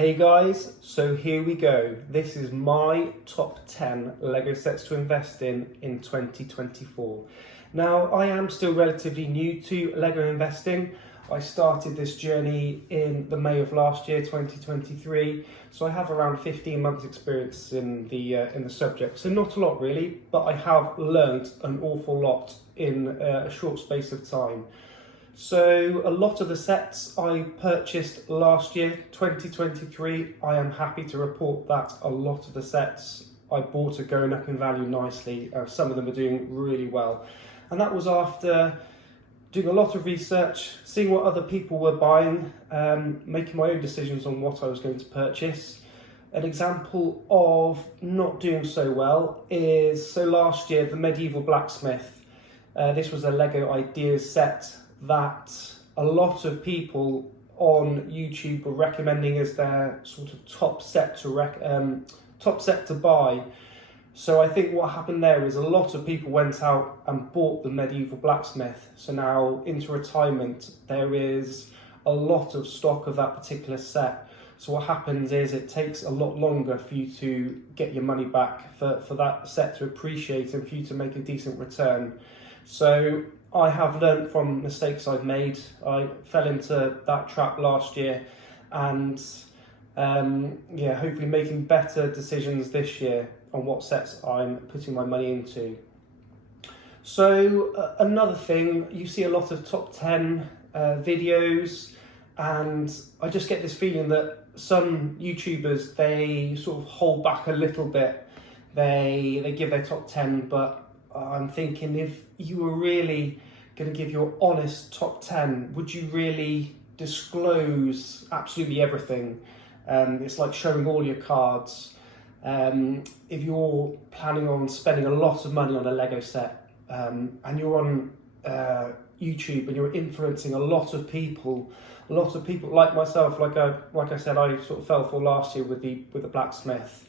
Hey guys, so here we go. This is my top 10 Lego sets to invest in 2024. Now, I am still relatively new to Lego investing. I started this journey in the May of last year, 2023. So I have around 15 months experience in the subject. So not a lot really, but I have learned an awful lot in a short space of time. So a lot of the sets I purchased last year, 2023, I am happy to report that a lot of the sets I bought are going up in value nicely. Some of them are doing really well. And that was after doing a lot of research, seeing what other people were buying, making my own decisions on what I was going to purchase. An example of not doing so well is, so last year, the Medieval Blacksmith. This was a Lego Ideas set that a lot of people on YouTube were recommending as their sort of top set to buy. So I think what happened there is a lot of people went out and bought the Medieval Blacksmith. So now into retirement, there is a lot of stock of that particular set. So what happens is it takes a lot longer for you to get your money back, for that set to appreciate and for you to make a decent return. So I have learned from mistakes I've made. I fell into that trap last year and hopefully making better decisions this year on what sets I'm putting my money into. So another thing, you see a lot of top 10 videos, and I just get this feeling that some YouTubers, they sort of hold back a little bit. They give their top 10, but I'm thinking, if you were really going to give your honest top 10, would you really disclose absolutely everything? It's like showing all your cards. If you're planning on spending a lot of money on a Lego set, and you're on YouTube and you're influencing a lot of people like myself, like I said, I sort of fell for last year with the Blacksmith.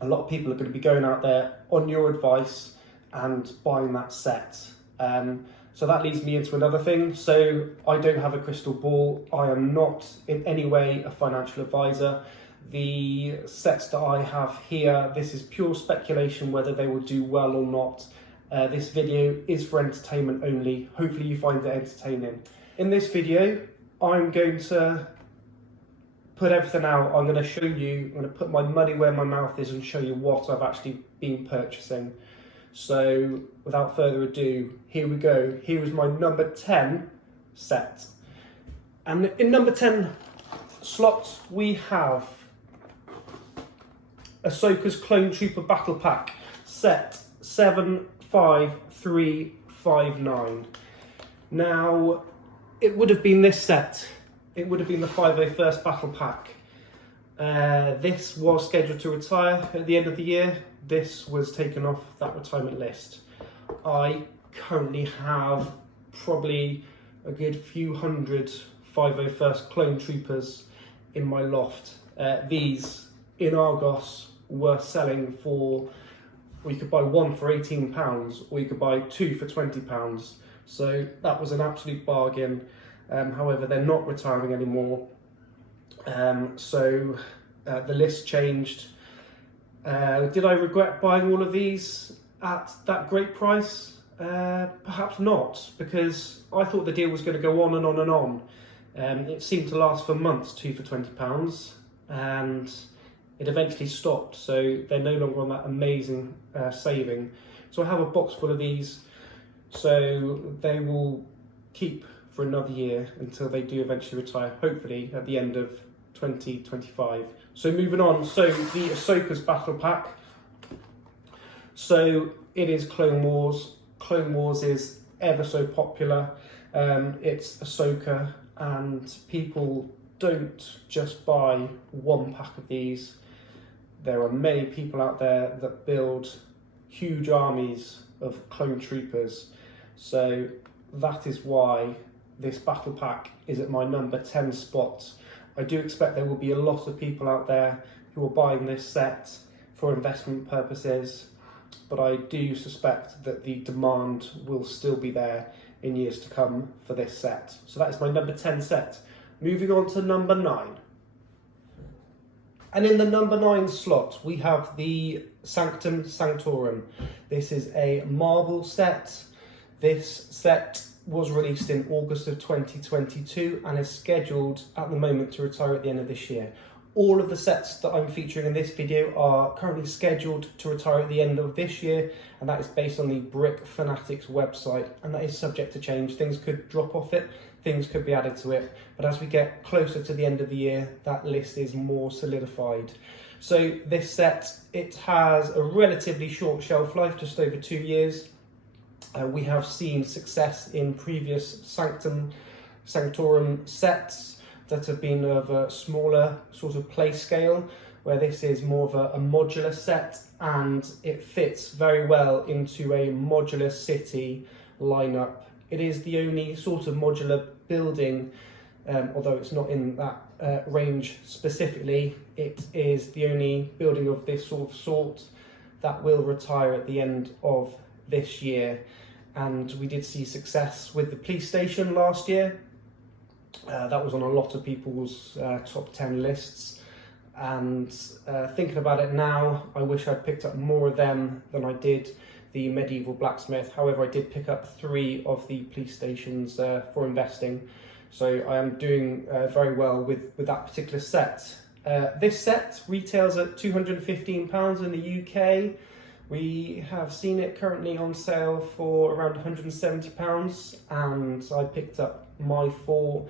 A lot of people are going to be going out there on your advice and buying that set. So that leads me into another thing. So I don't have a crystal ball. I am not in any way a financial advisor. The sets that I have here, this is pure speculation whether they will do well or not. This video is for entertainment only. Hopefully you find it entertaining. In this video, I'm going to put everything out. I'm going to show you, I'm going to put my money where my mouth is and show you what I've actually been purchasing. So without further ado, here we go. Here is my number 10 set. And in number 10 slots, we have Ahsoka's Clone Trooper Battle Pack, set 75359. Now, it would have been this set. It would have been the 501st Battle Pack. This was scheduled to retire at the end of the year. This was taken off that retirement list. I currently have probably a good few hundred 501st Clone Troopers in my loft. These in Argos were selling for, well, you could buy one for £18 or you could buy two for £20. So that was an absolute bargain. However, they're not retiring anymore. So the list changed. Did I regret buying all of these at that great price? Perhaps not, because I thought the deal was going to go on and on and on. It seemed to last for months, two for £20, and it eventually stopped. So they're no longer on that amazing saving. So I have a box full of these. So they will keep for another year until they do eventually retire, hopefully at the end of 2025. So moving on, so the Ahsoka's Battle Pack. So it is Clone Wars. Clone Wars is ever so popular. It's Ahsoka, and people don't just buy one pack of these. There are many people out there that build huge armies of clone troopers. So that is why this battle pack is at my number 10 spot. I do expect there will be a lot of people out there who are buying this set for investment purposes, but I do suspect that the demand will still be there in years to come for this set. So that is my number 10 set. Moving on to number 9. And in the number 9 slot, we have the Sanctum Sanctorum. This is a Marvel set. This set was released in August of 2022 and is scheduled at the moment to retire at the end of this year. All of the sets that I'm featuring in this video are currently scheduled to retire at the end of this year, and that is based on the Brick Fanatics website, and that is subject to change. Things could drop off it, things could be added to it, but as we get closer to the end of the year, that list is more solidified. So this set, it has a relatively short shelf life, just over 2 years. We have seen success in previous Sanctum Sanctorum sets that have been of a smaller sort of play scale, where this is more of a modular set, and it fits very well into a modular city lineup. It is the only sort of modular building, although it's not in that range specifically, it is the only building of this sort that will retire at the end of this year. And we did see success with the police station last year. That was on a lot of people's top 10 lists, and thinking about it now, I wish I'd picked up more of them than I did the medieval blacksmith. However, I did pick up 3 of the police stations for investing, so I am doing very well with that particular set. This set retails at £215 in the UK. We have seen it currently on sale for around £170, and I picked up my 4,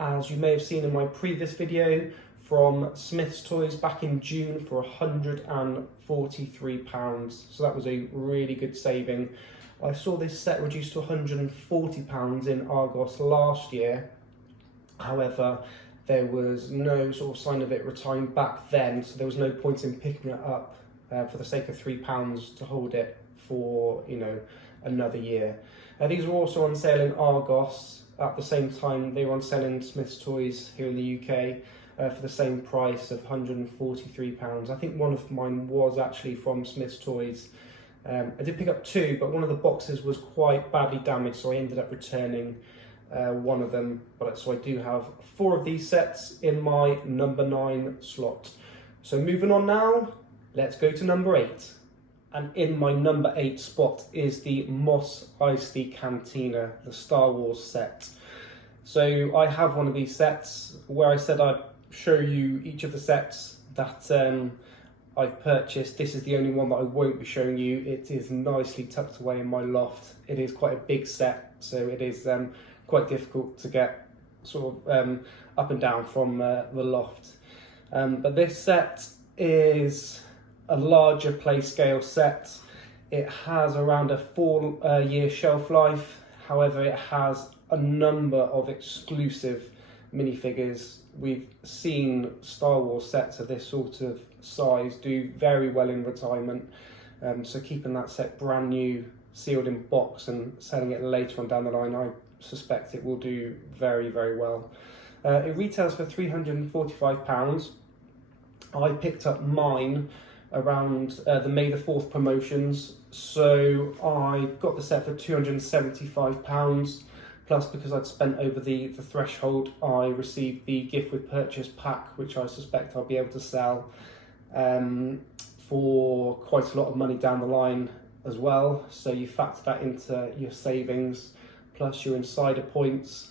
as you may have seen in my previous video, from Smith's Toys back in June for £143. So that was a really good saving. I saw this set reduced to £140 in Argos last year. However, there was no sort of sign of it retiring back then, so there was no point in picking it up for the sake of £3 to hold it for, you know, another year. These were also on sale in Argos at the same time. They were on sale in Smith's Toys here in the UK for the same price of £143. I think one of mine was actually from Smith's Toys. I did pick up 2, but one of the boxes was quite badly damaged, so I ended up returning one of them. So I do have 4 of these sets in my number 9 slot. So moving on now, let's go to number 8. And in my number 8 spot is the Mos Eisley Cantina, the Star Wars set. So I have one of these sets where I said I'd show you each of the sets that I've purchased. This is the only one that I won't be showing you. It is nicely tucked away in my loft. It is quite a big set, so it is quite difficult to get sort of up and down from the loft. But this set is a larger play scale set. It has around a 4-year shelf life. However, it has a number of exclusive minifigures. We've seen Star Wars sets of this sort of size do very well in retirement. So keeping that set brand new, sealed in box, and selling it later on down the line, I suspect it will do very, very well. It retails for £345. I picked up mine around the May the 4th promotions, so I got the set for £275, plus because I'd spent over the threshold, I received the gift with purchase pack, which I suspect I'll be able to sell for quite a lot of money down the line as well. So you factor that into your savings plus your insider points,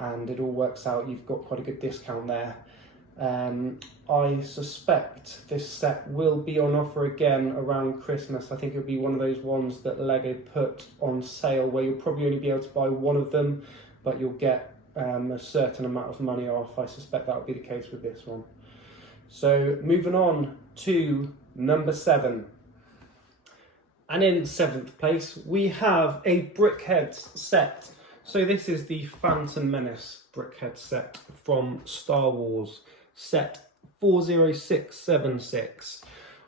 and it all works out. You've got quite a good discount there. I suspect this set will be on offer again around Christmas. I think it'll be one of those ones that LEGO put on sale where you'll probably only be able to buy one of them, but you'll get a certain amount of money off. I suspect that will be the case with this one. So moving on to number 7. And in 7th place, we have a Brickheadz set. So this is the Phantom Menace Brickhead set from Star Wars, set 40676.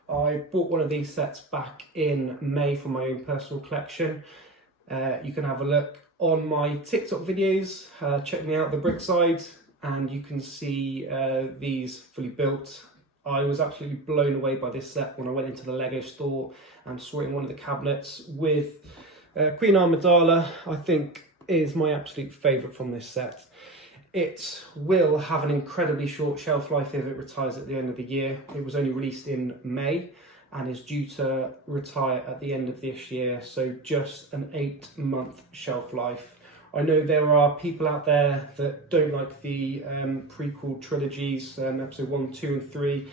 I bought one of these sets back in May for my own personal collection. You can have a look on my TikTok videos, check me out, the Brickside, and you can see these fully built. I was absolutely blown away by this set when I went into the LEGO store and saw it in one of the cabinets with Queen Amidala. I think is my absolute favourite from this set. It will have an incredibly short shelf life if it retires at the end of the year. It was only released in May and is due to retire at the end of this year, so just an 8-month shelf life. I know there are people out there that don't like the prequel trilogies, episode 1, 2 and 3.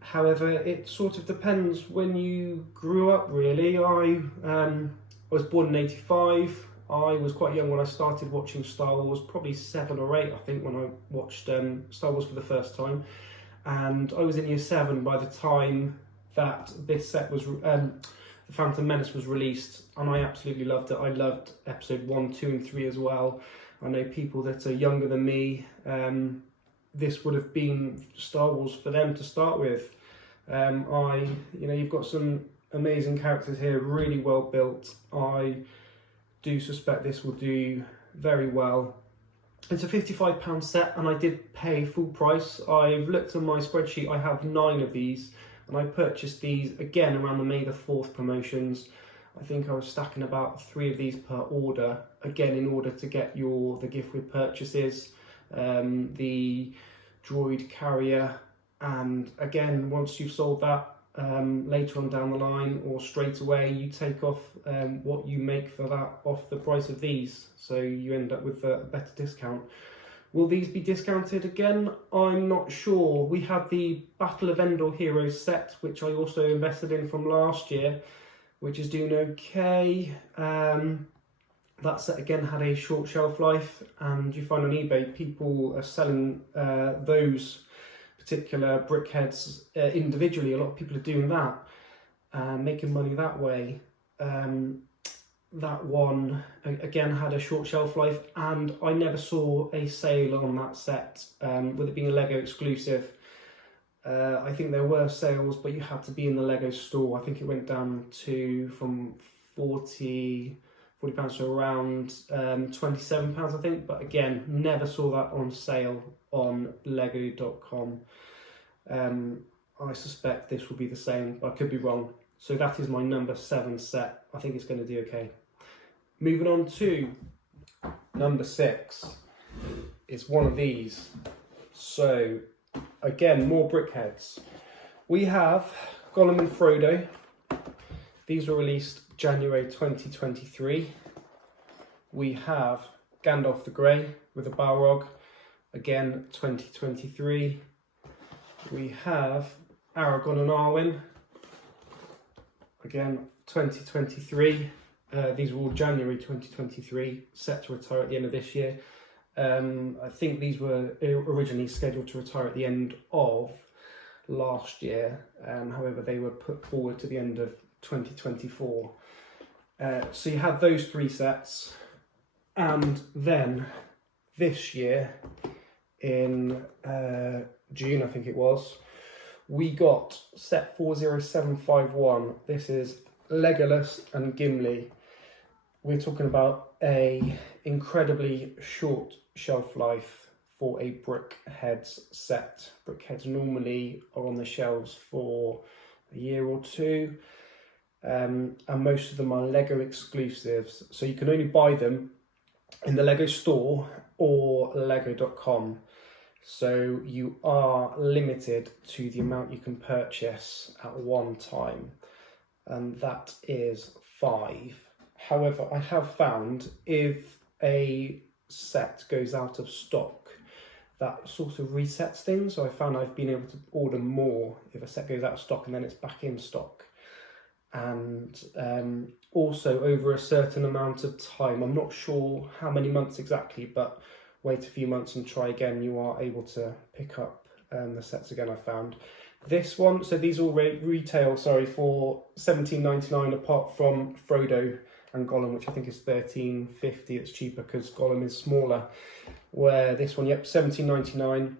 However, it sort of depends when you grew up, really. I was born in 85. I was quite young when I started watching Star Wars, probably 7 or 8, I think, when I watched Star Wars for the first time. And I was in year 7 by the time that this set was, The Phantom Menace was released, and I absolutely loved it. I loved episode 1, 2 and 3 as well. I know people that are younger than me, this would have been Star Wars for them to start with. You've got some amazing characters here, really well built. I do suspect this will do very well. It's a £55 set, and I did pay full price. I've looked on my spreadsheet, I have 9 of these, and I purchased these again around the May the 4th promotions. I think I was stacking about 3 of these per order, again in order to get the gift with purchases, the droid carrier, and again, once you've sold that, later on down the line or straight away, you take off what you make for that off the price of these, so you end up with a better discount. Will these be discounted again? I'm not sure. We had the Battle of Endor Heroes set, which I also invested in from last year, which is doing okay. That set again had a short shelf life, and you find on eBay people are selling those particular brickheads individually. A lot of people are doing that, making money that way. That one again had a short shelf life, and I never saw a sale on that set, with it being a Lego exclusive. I think there were sales, but you had to be in the Lego store. I think it went down to from £40 to around £27, I think, but again, never saw that on sale on lego.com. I suspect this will be the same, but I could be wrong. So that is my number 7 set. I think it's going to do okay. Moving on to number 6. It's one of these. So again, more brickheads. We have Gollum and Frodo. These were released January 2023. We have Gandalf the Grey with a Balrog, again 2023. We have Aragorn and Arwen, again 2023. These were all January 2023, set to retire at the end of this year. I think these were originally scheduled to retire at the end of last year, however they were put forward to the end of 2024. So you have those 3 sets, and then this year in June, I think it was, we got set 40751. This is Legolas and Gimli. We're talking about a incredibly short shelf life for a Brickheads set. Brickheads normally are on the shelves for a year or 2. And most of them are Lego exclusives, so you can only buy them in the Lego store or lego.com, so you are limited to the amount you can purchase at one time, and that is 5. However, I have found if a set goes out of stock, that sort of resets things. So I found I've been able to order more if a set goes out of stock and then it's back in stock. And also over a certain amount of time, I'm not sure how many months exactly, but wait a few months and try again, you are able to pick up the sets again, I found. This one, so these all retail, for £17.99 apart from Frodo and Gollum, which I think is £13.50. It's cheaper because Gollum is smaller. Where this one, £17.99.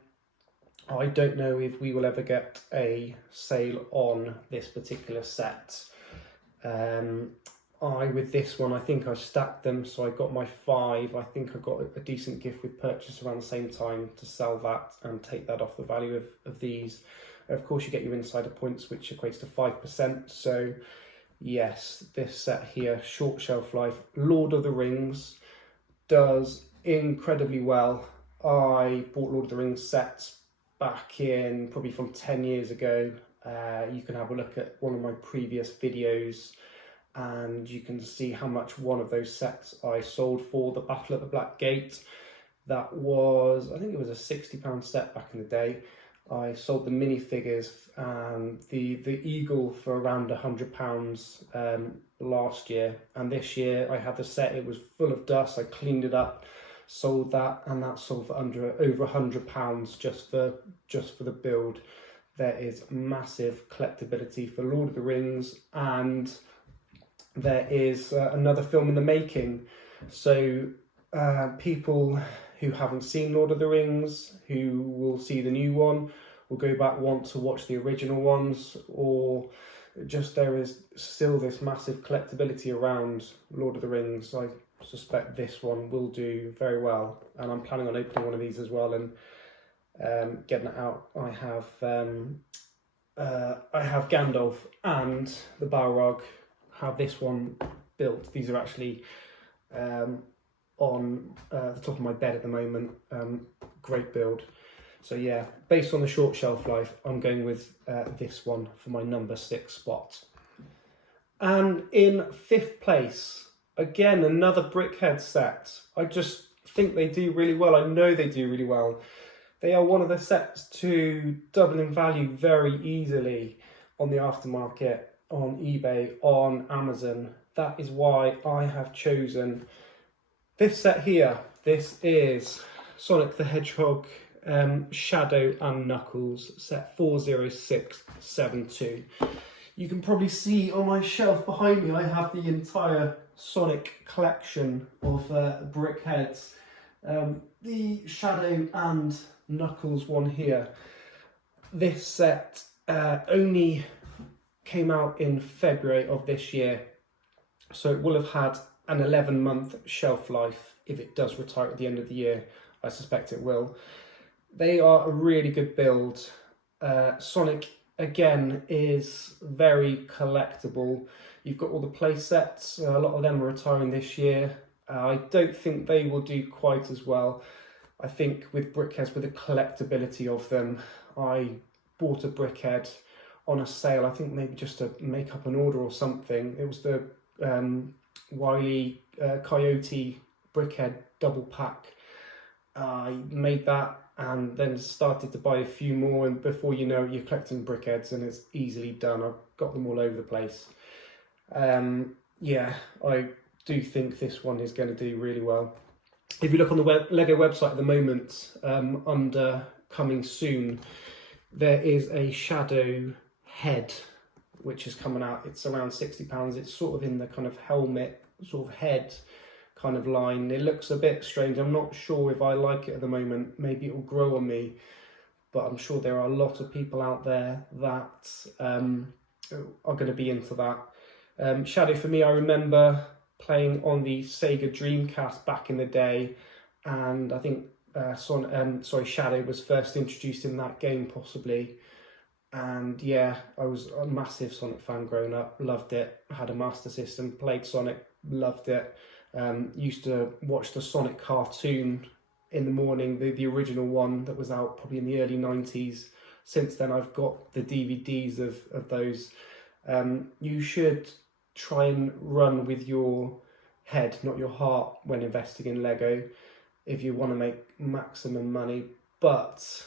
I don't know if we will ever get a sale on this particular set. With this one, I think I stacked them, so I got my 5. I think I got a decent gift with purchase around the same time to sell that and take that off the value of these. Of course, you get your insider points, which equates to 5%. So yes, this set here, short shelf life. Lord of the Rings does incredibly well. I bought Lord of the Rings sets back in probably from 10 years ago. You can have a look at one of my previous videos and you can see how much one of those sets I sold for. The Battle at the Black Gate. That was, I think it was a £60 set back in the day. I sold the minifigures and the eagle for around £100 last year, and this year I had the set. It was full of dust. I cleaned it up, sold that, and that sold for over £100 just for the build. There is massive collectability for Lord of the Rings, and there is another film in the making. So people who haven't seen Lord of the Rings, who will see the new one, will go back, want to watch the original ones, or just there is still this massive collectability around Lord of the Rings. I suspect this one will do very well, and I'm planning on opening one of these as well and getting it out. I have Gandalf and the Balrog. Have this one built. These are actually on the top of my bed at the moment. Great build. So yeah, based on the short shelf life, I'm going with this one for my number 6 spot. And in 5th place, again, another Brickhead set. I just think they do really well. I know they do really well. They are one of the sets to double in value very easily on the aftermarket, on eBay, on Amazon. That is why I have chosen this set here. This is Sonic the Hedgehog Shadow and Knuckles set 40672. You can probably see on my shelf behind me I have the entire Sonic collection of Brickheads. The Shadow and Knuckles one here. This set only came out in February of this year, so it will have had an 11-month shelf life if it does retire at the end of the year. I suspect it will. They are a really good build. Sonic, again, is very collectible. You've got all the play sets. A lot of them are retiring this year. I don't think they will do quite as well. I think with Brickheads, with the collectability of them, I bought a Brickhead on a sale, I think maybe just to make up an order or something. It was the Wile E. Coyote Brickhead double pack. I made that and then started to buy a few more, and before you know it, you're collecting Brickheads, and it's easily done. I've got them all over the place. Yeah, I do think this one is going to do really well. If you look on the Lego website at the moment, under coming soon, there is a Shadow head which is coming out. It's around £60. It's sort of in the kind of helmet, sort of head kind of line. It looks a bit strange. I'm not sure if I like it at the moment. Maybe it will grow on me, but I'm sure there are a lot of people out there that are going to be into that. Shadow, for me, I remember playing on the Sega Dreamcast back in the day, and I think Shadow was first introduced in that game possibly. And yeah, I was a massive Sonic fan growing up, loved it, had a Master System, played Sonic, loved it. Used to watch the Sonic cartoon in the morning, the original one that was out probably in the early 90s. Since then I've got the DVDs of those. You should try and run with your head, not your heart, when investing in Lego, if you want to make maximum money. But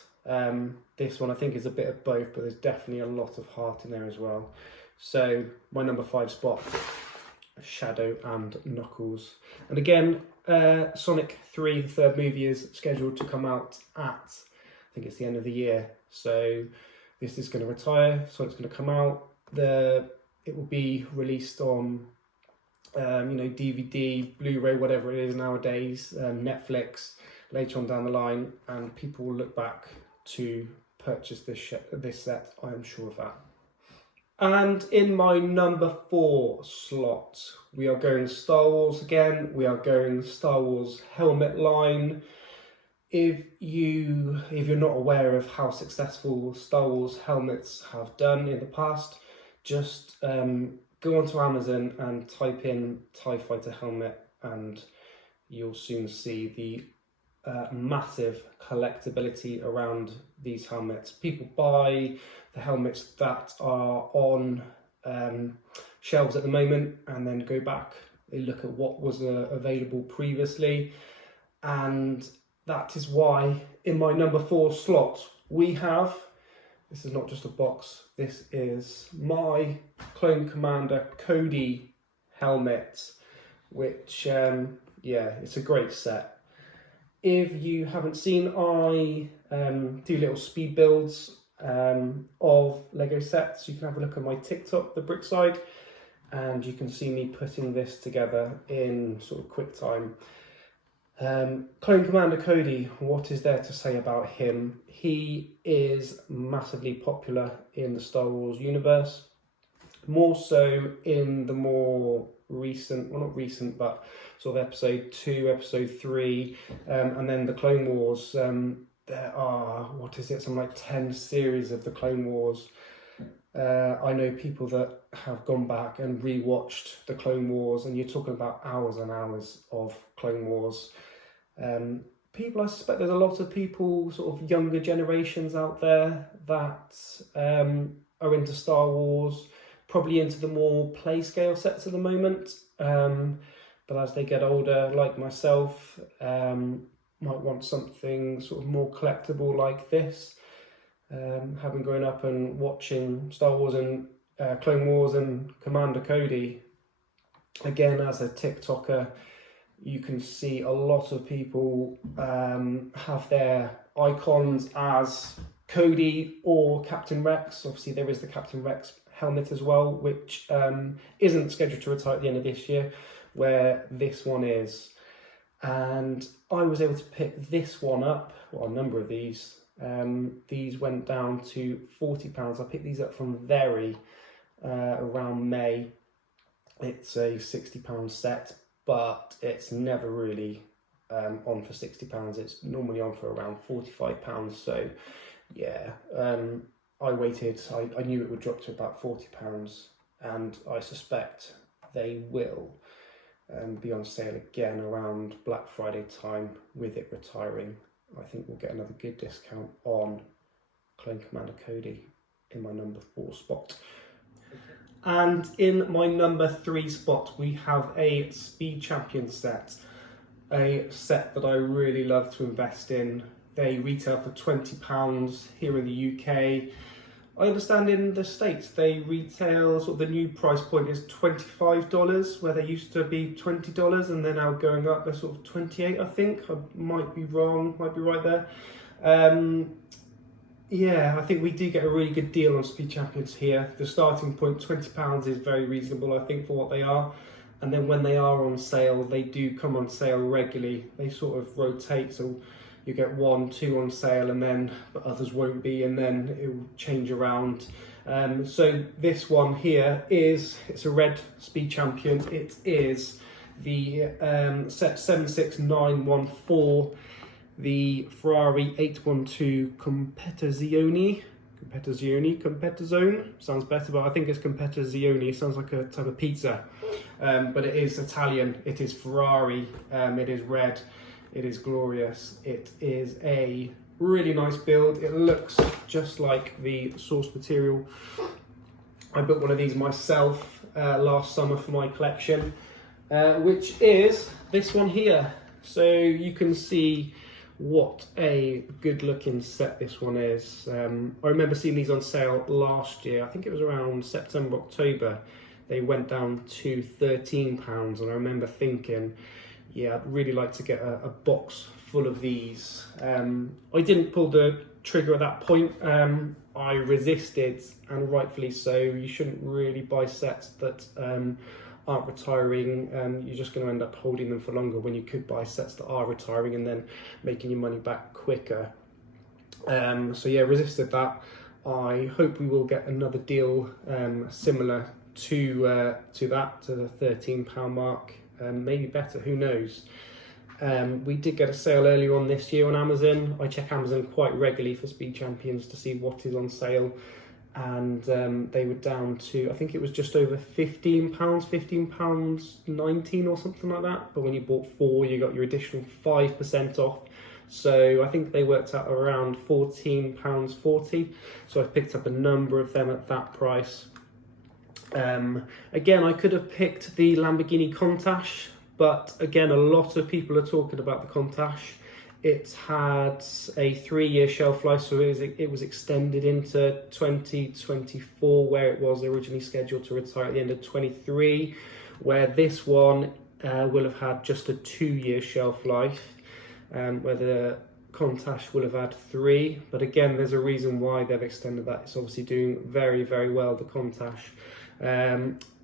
this one I think is a bit of both, but there's definitely a lot of heart in there as well. So my number 5 spot, Shadow and Knuckles. And again, Sonic 3, the third movie, is scheduled to come out at, I think it's the end of the year. So this is going to retire, Sonic's going to come out. It will be released on DVD, Blu-ray, whatever it is nowadays, Netflix later on down the line, and people will look back to purchase this set, I am sure of that. And in my number 4 slot, we are going Star Wars again. We are going Star Wars helmet line. If you're not aware of how successful Star Wars helmets have done in the past, just go onto Amazon and type in TIE Fighter helmet, and you'll soon see the massive collectability around these helmets. People buy the helmets that are on shelves at the moment and then go back, they look at what was available previously, and that is why in my number 4 slot we have, this is not just a box, this is my Clone Commander Cody helmet, which yeah, it's a great set. If you haven't seen, I do little speed builds of Lego sets. You can have a look at my TikTok, The Brickside, and you can see me putting this together in sort of quick time. Clone Commander Cody, what is there to say about him? He is massively popular in the Star Wars universe, more so in the more recent, well not recent, but sort of episode 2, episode 3, and then the Clone Wars. There are, what is it, something like 10 series of the Clone Wars. I know people that have gone back and rewatched the Clone Wars, and you're talking about hours and hours of Clone Wars. People, I suspect there's a lot of people, sort of younger generations out there that are into Star Wars, probably into the more play scale sets at the moment. But as they get older, like myself, might want something sort of more collectible like this. Having grown up and watching Star Wars and Clone Wars and Commander Cody, again as a TikToker, you can see a lot of people have their icons as Cody or Captain Rex. Obviously there is the Captain Rex helmet as well, which isn't scheduled to retire at the end of this year, where this one is. And I was able to pick this one up, well, a number of these. These went down to £40. I picked these up from Very around May. It's a £60 set, but it's never really on for £60. It's normally on for around £45. So yeah, I waited. I knew it would drop to about £40, and I suspect they will be on sale again around Black Friday time with it retiring. I think we'll get another good discount on Clone Commander Cody in my number 4 spot. And in my number 3 spot, we have a Speed Champion set, a set that I really love to invest in. They retail for £20 here in the UK. I understand in the States they retail, sort of the new price point is $25, where they used to be $20, and they're now going up. They're sort of 28, I think. I might be wrong, might be right there. Yeah, I think we do get a really good deal on Speed Champions here. The starting point, £20, is very reasonable, I think, for what they are. And then when they are on sale, they do come on sale regularly. They sort of rotate, so you get 1, 2 on sale, and then but others won't be, and then it will change around. So this one here it's a red Speed Champion. It is the set 76914, the Ferrari 812 Competizione, sounds better, but I think it's Competizione. Sounds like a type of pizza, but it is Italian. It is Ferrari. It is red. It is glorious. It is a really nice build. It looks just like the source material. I built one of these myself last summer for my collection, which is this one here. So you can see what a good looking set this one is. I remember seeing these on sale last year. I think it was around September, October. They went down to £13, and I remember thinking, yeah, I'd really like to get a box full of these. I didn't pull the trigger at that point. I resisted, and rightfully so. You shouldn't really buy sets that aren't retiring. You're just going to end up holding them for longer when you could buy sets that are retiring and then making your money back quicker. So yeah, resisted that. I hope we will get another deal similar to that, to the £13 mark. Maybe better, who knows. We did get a sale earlier on this year on Amazon. I check Amazon quite regularly for Speed Champions to see what is on sale, and they were down to, I think it was just over £15, £15.19 or something like that. But when you bought 4, you got your additional 5% off, So I think they worked out around £14.40. So I've picked up a number of them at that price. Again, I could have picked the Lamborghini Countach, but again, a lot of people are talking about the Countach. It had a 3-year shelf life, so it was extended into 2024, where it was originally scheduled to retire at the end of 23, where this one will have had just a 2-year shelf life, where the Countach will have had 3. But again, there's a reason why they've extended that. It's obviously doing very, very well, the Countach.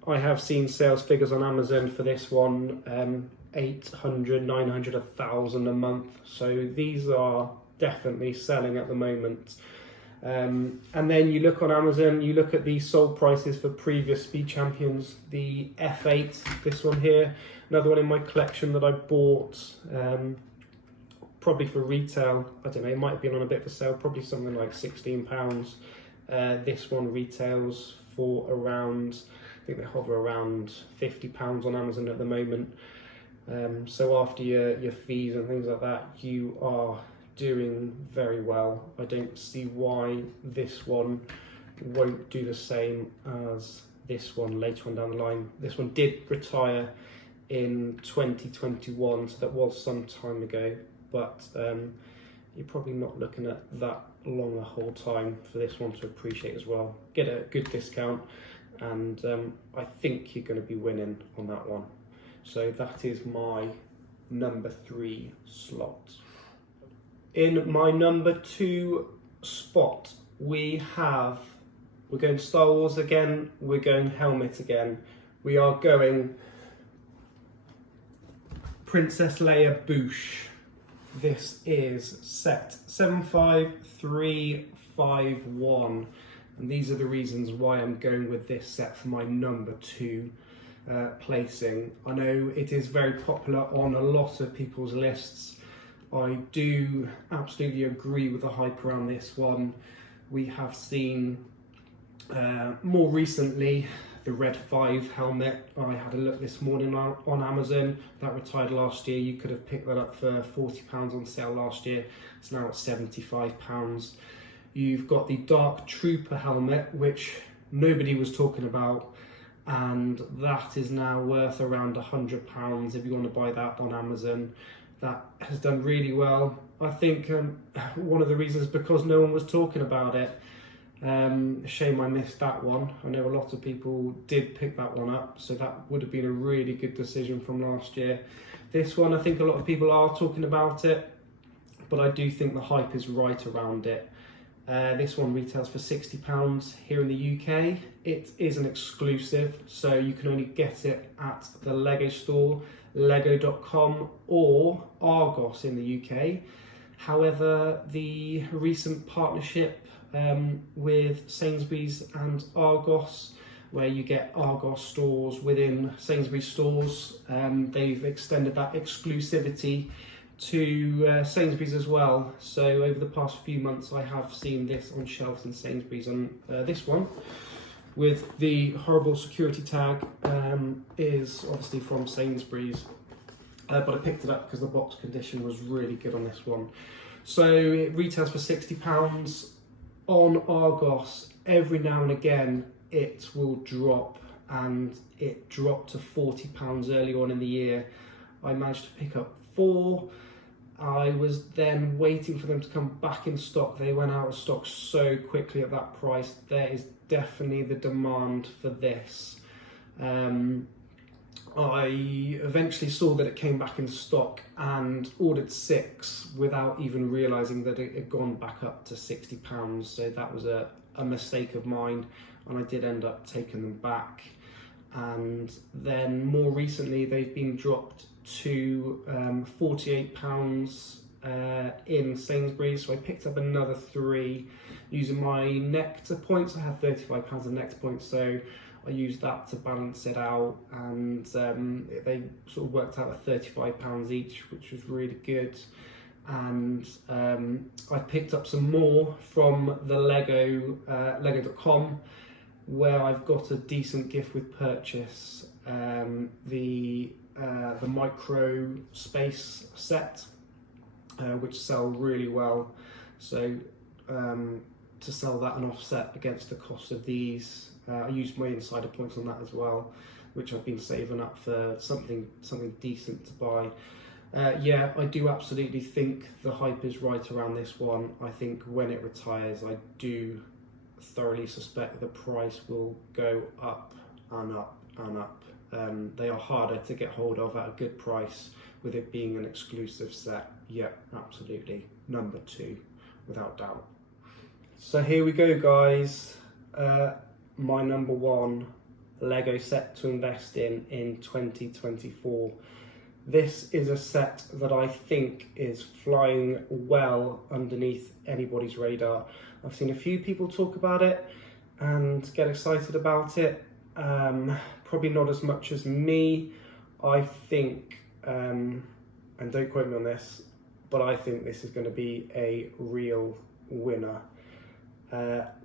I have seen sales figures on Amazon for this one, 800, 900, 1,000 a month. So these are definitely selling at the moment. And then you look on Amazon, you look at the sold prices for previous Speed Champions, the F8, this one here, another one in my collection that I bought, probably for retail. I don't know, it might have been on a bit of a sale, probably something like £16. This one retails for around, I think they hover around £50 on Amazon at the moment. So after your fees and things like that, you are doing very well. I don't see why this one won't do the same as this one later on down the line. This one did retire in 2021, so that was some time ago, but you're probably not looking at that long a whole time for this one to appreciate as well. Get a good discount, and I think you're going to be winning on that one. So that is my number 3 slot. In my number 2 spot, we're going Star Wars again, we're going helmet again. We are going Princess Leia Boushh. This is set 75351, and these are the reasons why I'm going with this set for my number 2 placing. I know it is very popular on a lot of people's lists. I do absolutely agree with the hype around this one. We have seen more recently the Red 5 helmet. I had a look this morning on Amazon. That retired last year. You could have picked that up for £40 on sale last year. It's now at £75. You've got the Dark Trooper helmet, which nobody was talking about, and that is now worth around £100 if you want to buy that on Amazon. That has done really well. I think one of the reasons is because no one was talking about it. Shame I missed that one. I know a lot of people did pick that one up, so that would have been a really good decision from last year. This one, I think a lot of people are talking about it, but I do think the hype is right around it. This one retails for £60 here in the UK. It is an exclusive, so you can only get it at the Lego store, lego.com or Argos in the UK. However, the recent partnership with Sainsbury's and Argos, where you get Argos stores within Sainsbury's stores, they've extended that exclusivity to Sainsbury's as well. So over the past few months I have seen this on shelves in Sainsbury's, and this one with the horrible security tag is obviously from Sainsbury's, but I picked it up because the box condition was really good on this one. So it retails for £60 on Argos. Every now and again it will drop, and it dropped to £40 early on in the year. I managed to pick up 4. I was then waiting for them to come back in stock. They went out of stock so quickly at that price. There is definitely the demand for this. I eventually saw that it came back in stock and ordered 6 without even realising that it had gone back up to £60. So that was a mistake of mine, and I did end up taking them back. And then more recently they've been dropped to £48 in Sainsbury's. So I picked up another 3 using my Nectar points. I had £35 of Nectar points, so I used that to balance it out, and they sort of worked out at £35 each, which was really good. And I picked up some more from the Lego, lego.com, where I've got a decent gift with purchase. The micro space set, which sell really well. So to sell that and offset against the cost of these, I used my insider points on that as well, which I've been saving up for something decent to buy. Yeah, I do absolutely think the hype is right around this one. I think when it retires, I do thoroughly suspect the price will go up and up and up. They are harder to get hold of at a good price with it being an exclusive set. Yeah, absolutely. Number 2, without doubt. So here we go, guys. My number 1 Lego set to invest in 2024. This is a set that I think is flying well underneath anybody's radar. I've seen a few people talk about it and get excited about it. Probably not as much as me. I think, and don't quote me on this, but I think this is going to be a real winner.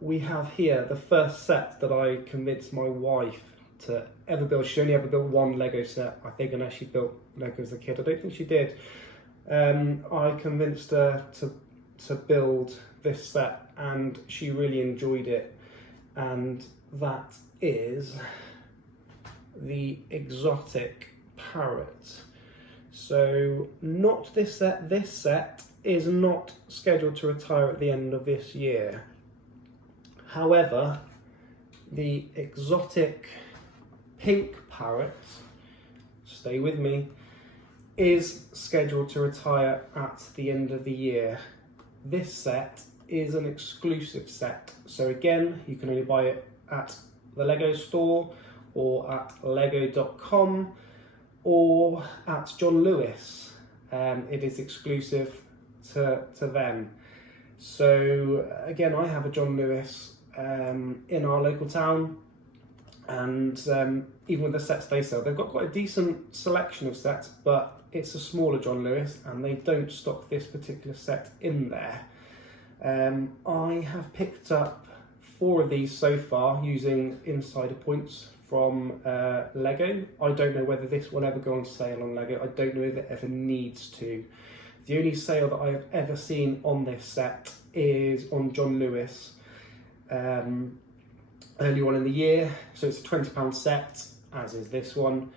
We have here the first set that I convinced my wife to ever build. She only ever built one Lego set, I think, unless she built Lego as a kid. I don't think she did. I convinced her to build this set, and she really enjoyed it, and that is the exotic parrot. So not this set is not scheduled to retire at the end of this year. However, the exotic pink parrot, stay with me, is scheduled to retire at the end of the year. This set is an exclusive set, so again, you can only buy it at the Lego store or at lego.com or at John Lewis. It is exclusive to them. So again, I have a John Lewis in our local town, and even with the sets they sell, they've got quite a decent selection of sets, but it's a smaller John Lewis and they don't stock this particular set in there. I have picked up 4 of these so far using insider points from Lego. I don't know whether this will ever go on sale on Lego. I don't know if it ever needs to. The only sale that I have ever seen on this set is on John Lewis early on in the year. So it's a £20 set, as is this one.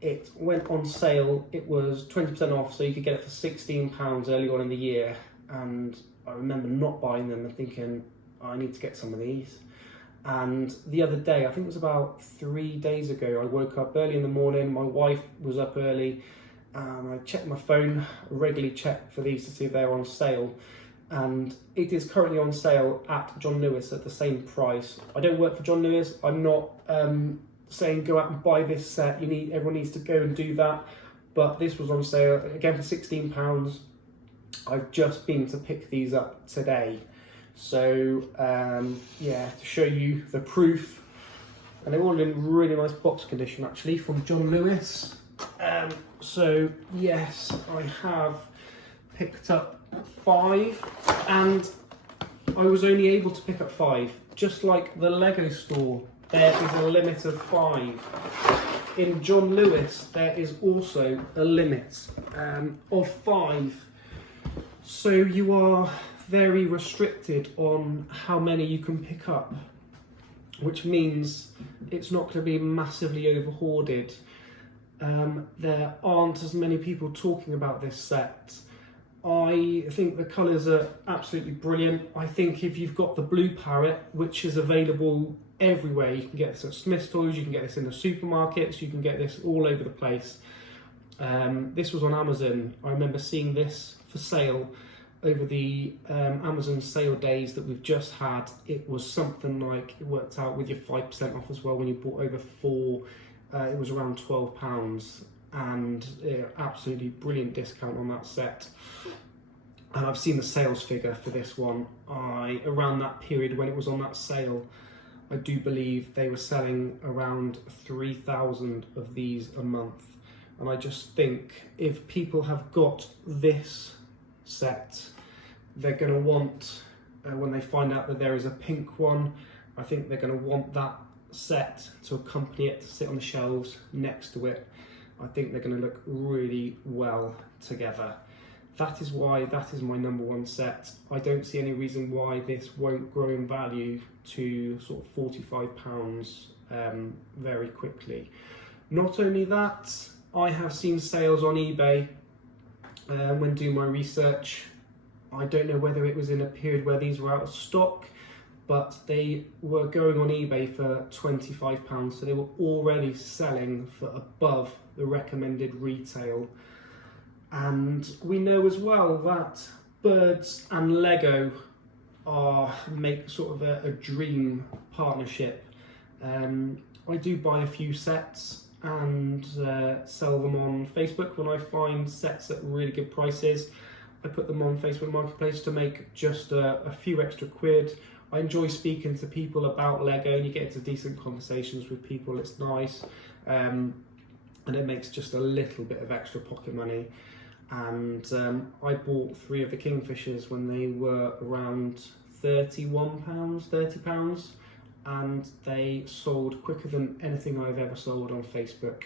It went on sale, it was 20% off, so you could get it for £16 early on in the year. And I remember not buying them and thinking, I need to get some of these. And the other day, I think it was about 3 days ago, I woke up early in the morning, my wife was up early, and I checked my phone, regularly check for these to see if they're on sale. And it is currently on sale at John Lewis at the same price. I don't work for John Lewis. I'm not saying go out and buy this set. Everyone needs to go and do that. But this was on sale again for £16. I've just been to pick these up today. So yeah, to show you the proof, and they're all in really nice box condition actually from John Lewis. So yes, I have picked up 5, and I was only able to pick up 5. Just like the Lego store, there is a limit of 5. In John Lewis, there is also a limit of 5. So you are very restricted on how many you can pick up, which means it's not going to be massively over-hoarded. There aren't as many people talking about this set. I think the colours are absolutely brilliant. I think if you've got the blue parrot, which is available everywhere, you can get this at Smyths Toys, you can get this in the supermarkets, you can get this all over the place. This was on Amazon. I remember seeing this for sale over the Amazon sale days that we've just had. It was something like, it worked out with your 5% off as well when you bought over 4. It was around £12, and absolutely brilliant discount on that set. And I've seen the sales figure for this one. Around that period when it was on that sale, I do believe they were selling around 3,000 of these a month. And I just think if people have got this set, they're going to want, when they find out that there is a pink one, I think they're going to want that set to accompany it, to sit on the shelves next to it. I think they're going to look really well together. that is why that is my number one set. I don't see any reason why this won't grow in value to sort of £45 very quickly. Not only that, I have seen sales on eBay when doing my research. I don't know whether it was in a period where these were out of stock, but they were going on eBay for £25, so they were already selling for above the recommended retail. And we know as well that Birds and Lego make sort of a dream partnership. I do buy a few sets and sell them on Facebook. When I find sets at really good prices, I put them on Facebook Marketplace to make just a few extra quid. I enjoy speaking to people about Lego, and you get into decent conversations with people. It's nice, and it makes just a little bit of extra pocket money. And I bought 3 of the Kingfishers when they were around £30, and they sold quicker than anything I've ever sold on Facebook.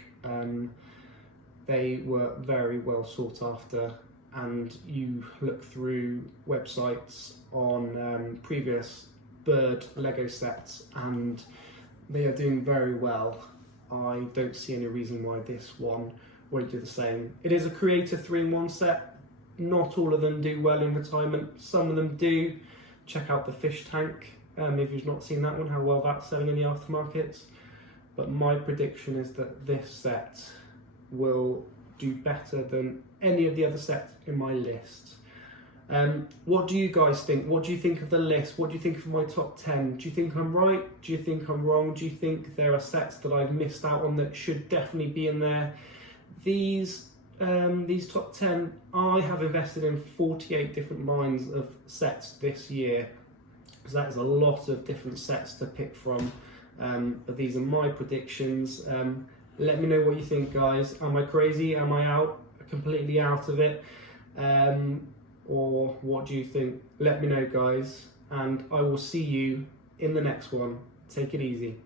They were very well sought after, and you look through websites on previous bird Lego sets and they are doing very well. I don't see any reason why this one won't do the same. It is a Creator 3-in-1 set. Not all of them do well in retirement, some of them do. Check out the fish tank if you've not seen that one, how well that's selling in the aftermarkets. But my prediction is that this set will do better than any of the other sets in my list. What do you guys think? What do you think of the list? What do you think of my top 10? Do you think I'm right? Do you think I'm wrong? Do you think there are sets that I've missed out on that should definitely be in there? These top 10, I have invested in 48 different lines of sets this year. So that is a lot of different sets to pick from. But these are my predictions. Let me know what you think, guys. Am I crazy? Am I completely out of it? Or what do you think? Let me know, guys, and I will see you in the next one. Take it easy.